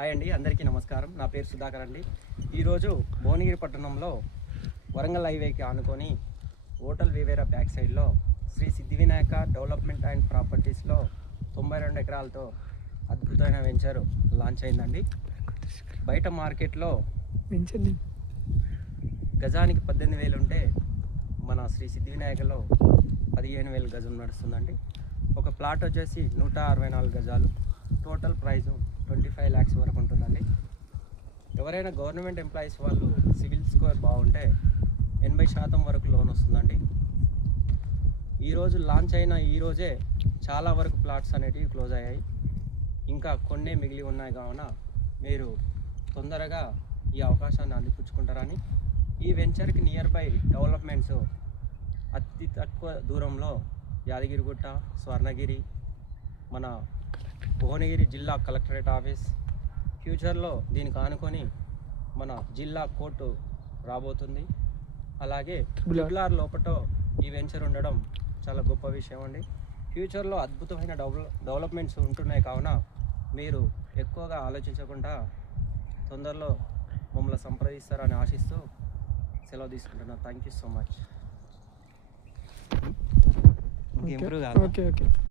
Hi అండి, అందరికీ నమస్కారం. నా పేరు సుధాకర్ అండి. ఈరోజు భువనగిరి పట్టణంలో వరంగల్ హైవేకి ఆనుకొని హోటల్ వివేరా బ్యాక్ సైడ్లో శ్రీ సిద్ధి వినాయక డెవలప్మెంట్ అండ్ ప్రాపర్టీస్లో 92 ఎకరాలతో అద్భుతమైన వెంచర్ లాంచ్ అయిందండి. బయట మార్కెట్లో గజానికి 18,000 ఉంటే మన శ్రీ సిద్ధి వినాయకలో 15,000 గజం నడుస్తుందండి. ఒక ప్లాట్ వచ్చేసి 164 గజాలు. టోటల్ ప్రైజు 25 lakhs వరకు ఉంటుందండి. ఎవరైనా గవర్నమెంట్ ఎంప్లాయీస్ వాళ్ళు సివిల్ స్కోర్ బాగుంటే 80% వరకు లోన్ వస్తుందండి. ఈరోజు లాంచ్ అయిన ఈరోజే చాలా వరకు ప్లాట్స్ అనేటివి క్లోజ్ అయ్యాయి. ఇంకా కొన్నే మిగిలి ఉన్నాయి కావున మీరు తొందరగా ఈ అవకాశాన్ని అందిపుచ్చుకుంటారని, ఈ వెంచర్కి నియర్ బై డెవలప్మెంట్స్ అతి తక్కువ దూరంలో యాదగిరిగుట్ట, స్వర్ణగిరి, మన భువనగిరి జిల్లా కలెక్టరేట్ ఆఫీస్, ఫ్యూచర్లో దీనికి ఆనుకొని మన జిల్లా కోర్టు రాబోతుంది. అలాగే ట్రిపుల్ లోపల ఈ వెంచర్ ఉండడం చాలా గొప్ప విషయం అండి. ఫ్యూచర్లో అద్భుతమైన డెవలప్మెంట్స్ ఉంటున్నాయి కావున మీరు ఎక్కువగా ఆలోచించకుండా తొందరలో మమ్మల్ని సంప్రదిస్తారని ఆశిస్తూ సెలవు తీసుకుంటున్నాను. Thank you so much. Improve కాదు.